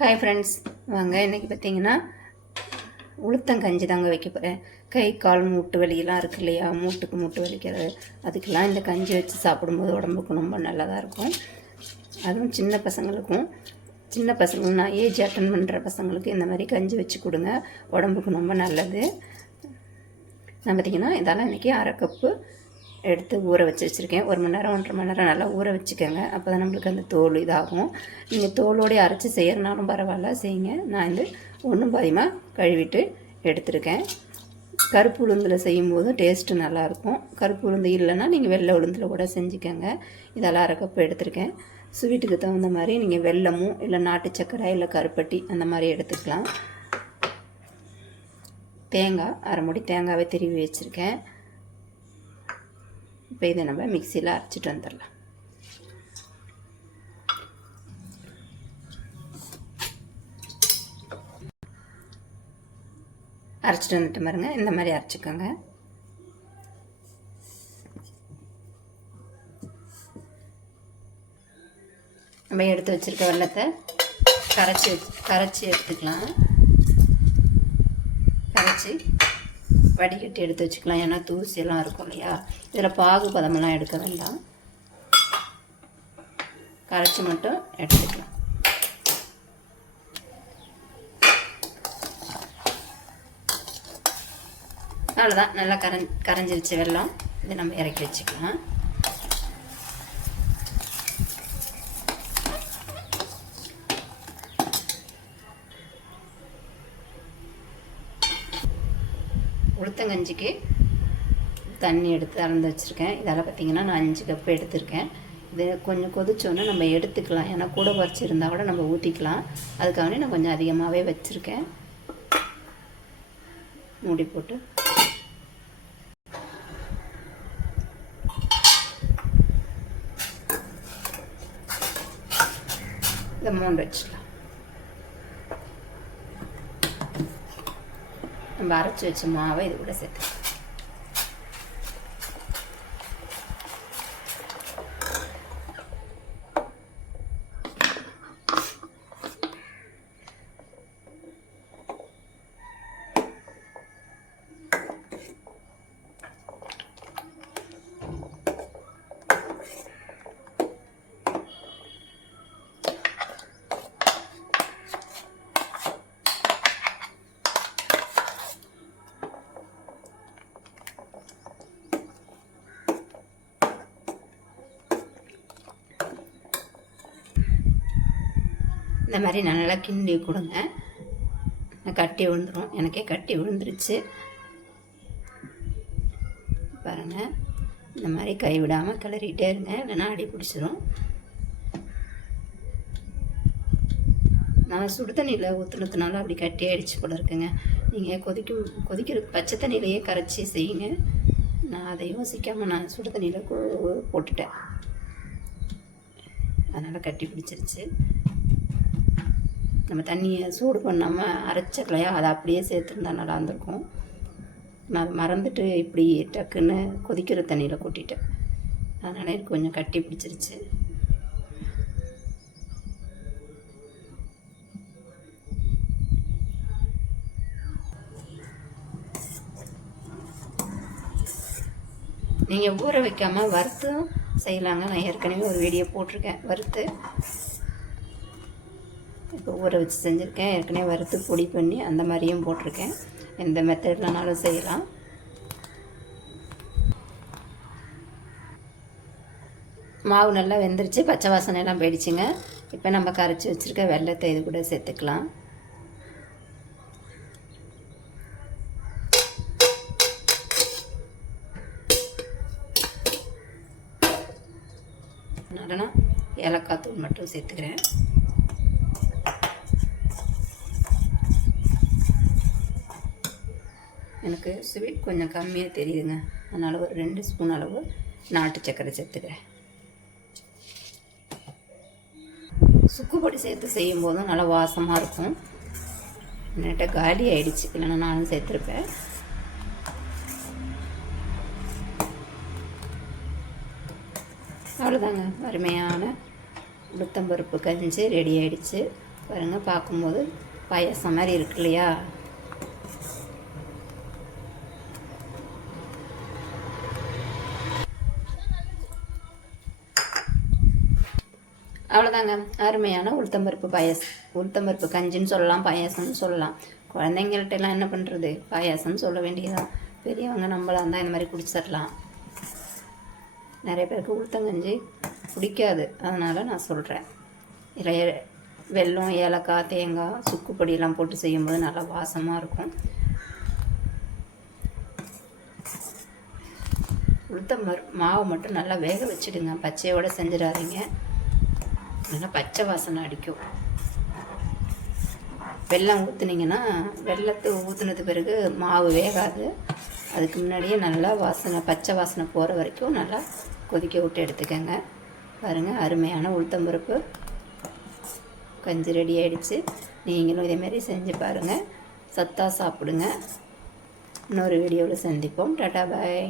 Hi friends வாங்க இன்றைக்கி பார்த்தீங்கன்னா உளுத்தங்கஞ்சி தாங்க வைக்க போகிறேன் கை கால் மூட்டு வலியெல்லாம் இருக்கு இல்லையா? மூட்டுக்கு மூட்டு வலிக்கிறது. அதுக்கெல்லாம் இந்த கஞ்சி வச்சு சாப்பிடும்போது உடம்புக்கு ரொம்ப நல்லதாக இருக்கும். அதுவும் சின்ன பசங்களுக்கும். சின்ன பசங்கன்னா ஏஜ் அட்டன் பண்ணுற பசங்களுக்கு இந்த மாதிரி கஞ்சி வச்சு கொடுங்க. உடம்புக்கு ரொம்ப நல்லது. நான் பார்த்தீங்கன்னா இதெல்லாம் இன்றைக்கி அரை கப்பு எடுத்து ஊற வச்சு வச்சுருக்கேன். ஒரு மணி நேரம் ஒன்றரை மணி நேரம் நல்லா ஊற வச்சுக்கோங்க. அப்போ தான் நம்மளுக்கு அந்த தோல் இதாகும். நீங்கள் தோலோடய அரைச்சி செய்கிறனாலும் பரவாயில்ல செய்யுங்க. நான் வந்து ஒன்றும் பாதியமாக கழுவிட்டு எடுத்திருக்கேன். கருப்பு உளுந்தில் செய்யும்போதும் டேஸ்ட்டு நல்லாயிருக்கும். கருப்பு உளுந்து இல்லைன்னா நீங்கள் வெள்ளை உளுந்தில் கூட செஞ்சுக்கோங்க. இதெல்லாம் அரை கப்பு எடுத்திருக்கேன். ஸ்வீட்டுக்கு தகுந்த மாதிரி நீங்கள் வெல்லமும் இல்லை நாட்டு சக்கரை இல்லை கருப்பட்டி அந்த மாதிரி எடுத்துக்கலாம். தேங்காய் அரை மூடி தேங்காவை திருவி வச்சுருக்கேன். இப்போ இதை நம்ம மிக்சியில் அரைச்சிட்டு வந்துடலாம். அரைச்சிட்டு வந்துட்டு பாருங்க. இந்த மாதிரி அரைச்சிக்கோங்க. நம்ம எடுத்து வச்சுருக்க வெள்ளத்தை கரைச்சி கரைச்சி எடுத்துக்கலாம். கரைச்சி வடிகட்டி எடுத்து வச்சுக்கலாம். ஏன்னா தூசியெல்லாம் இருக்கும் இல்லையா? இதில் பாகு பதமெல்லாம் எடுக்க வேண்டாம். கரைச்சி மட்டும் எடுத்துக்கலாம். அவ்வளோதான் நல்லா கரஞ்சி கரைஞ்சிருச்சு வெள்ளம் இது நம்ம இறக்கி வச்சுக்கலாம். உளுத்தங்கஞ்சிக்கு தண்ணி எடுத்து அளந்து வச்சுருக்கேன். இதெல்லாம் பார்த்தீங்கன்னா நான் அஞ்சு கப் எடுத்திருக்கேன். இது கொஞ்சம் கொதிச்சோன்னே நம்ம எடுத்துக்கலாம். ஏன்னா கூட வச்சுருந்தா கூட நம்ம ஊற்றிக்கலாம் அதுக்காக நான் கொஞ்சம் அதிகமாகவே வச்சுருக்கேன். மூடி போட்டு. இதை மூண்டு வச்சுக்கலாம் நம்ம அரைச்சி வச்ச மாவை இது கூட சேர்த்து இந்த மாதிரி நல்லா கிண்டி கொடுங்க. கட்டி விழுந்துடும் எனக்கே கட்டி விழுந்துருச்சு. பாருங்கள் இந்த மாதிரி கைவிடாமல் கிளறிட்டே இருங்க. இல்லைன்னா அடி பிடிச்சிரும். நான் சுடு தண்ணியில் ஊற்றுனதுனால அப்படி கட்டி அடிச்சு போல இருக்குங்க. நீங்கள் கொதிக்கும் கொதிக்கிற பச்சை தண்ணியிலையே கரைச்சி செய்யுங்க. நான் அதை யோசிக்காமல் நான் சுடு தண்ணியில் போட்டுட்டேன். அதனால் கட்டி பிடிச்சிருச்சு. நம்ம தண்ணியை சூடு பண்ணாமல் அரைச்சிக்கலையா அதை அப்படியே சேர்த்துருந்தா நல்லா இருந்திருக்கும். நான் மறந்துட்டு இப்படி டக்குன்னு கொதிக்கிற தண்ணியில் கொட்டிட்டேன். அதனால் எனக்கு கொஞ்சம் கட்டி பிடிச்சிருச்சு. நீங்கள் ஊற வைக்காமல் வறுத்தும் செய்யலாங்க. நான் ஏற்கனவே ஒரு வீடியோ போட்டிருக்கேன். வறுத்து இப்போ ஊற வச்சு செஞ்சுருக்கேன். ஏற்கனவே வறுத்து பொடி பண்ணி அந்த மாதிரியும் போட்டிருக்கேன். எந்த மெத்தட்லனாலும் செய்யலாம். மாவு நல்லா வெந்துருச்சு. பச்சை வாசனை எல்லாம் போயிடுச்சுங்க. இப்போ நம்ம கரைச்சி வச்சுருக்க வெள்ளத்தை இது கூட சேர்த்துக்கலாம். ஏலக்காய் தூள் மட்டும் சேர்த்துக்கிறேன். எனக்கு ஸ்வீட் கொஞ்சம் கம்மியாக தெரியுதுங்க. அதனால் ஒரு ரெண்டு ஸ்பூன் அளவு நாட்டு சர்க்கரை சேர்த்துக்கிறேன். சுக்குப்பொடி சேர்த்து செய்யும் போதும் நல்லா வாசமாக இருக்கும். என்கிட்ட காலி ஆயிடுச்சு. இல்லைன்னா நானும் சேர்த்துருப்பேன். அவ்வளோதாங்க அருமையான உளுத்தம்பருப்பு கஞ்சி ரெடி ஆயிடுச்சு. பாருங்கள் பார்க்கும்போது பாயசம் மாதிரி இருக்கு இல்லையா? அவ்வளோதாங்க அருமையான உளுத்தம்பருப்பு பாயாசம். உளுத்தம்பருப்பு கஞ்சின்னு சொல்லலாம் பாயாசம்னு சொல்லலாம். குழந்தைங்கள்ட்ட எல்லாம் என்ன பண்ணுறது பாயாசம்னு சொல்ல வேண்டியதுதான். பெரியவங்க நம்மளாக இருந்தால் இந்த மாதிரி குடிச்சிடலாம் நிறைய பேருக்கு உளுத்தங்கஞ்சி பிடிக்காது. அதனால் நான் சொல்கிறேன் இறைய வெல்லம் ஏலக்காய் தேங்காய் சுக்கு பொடியெல்லாம் போட்டு செய்யும்போது நல்லா வாசமாக இருக்கும். உளுத்தம்பருப்பு மாவு மட்டும் நல்லா வேக வச்சுடுங்க. பச்சையோடு செஞ்சிடாதீங்க. இல்லைன்னா பச்சை வாசனை அடிக்கும். வெல்லம் ஊற்றுனீங்கன்னா வெள்ளத்தை ஊற்றுனது பிறகு மாவு வேகாது. அதுக்கு முன்னாடியே நல்லா வாசனை பச்சை வாசனை போகிற வரைக்கும் நல்லா கொதிக்க விட்டு எடுத்துக்கோங்க. பாருங்கள் அருமையான உளுத்தம்பருப்பு கஞ்சி ரெடி ஆகிடுச்சு நீங்களும் இதேமாரி செஞ்சு பாருங்கள் சத்தாக சாப்பிடுங்க. இன்னொரு வீடியோவில் சந்திப்போம். Tata bye.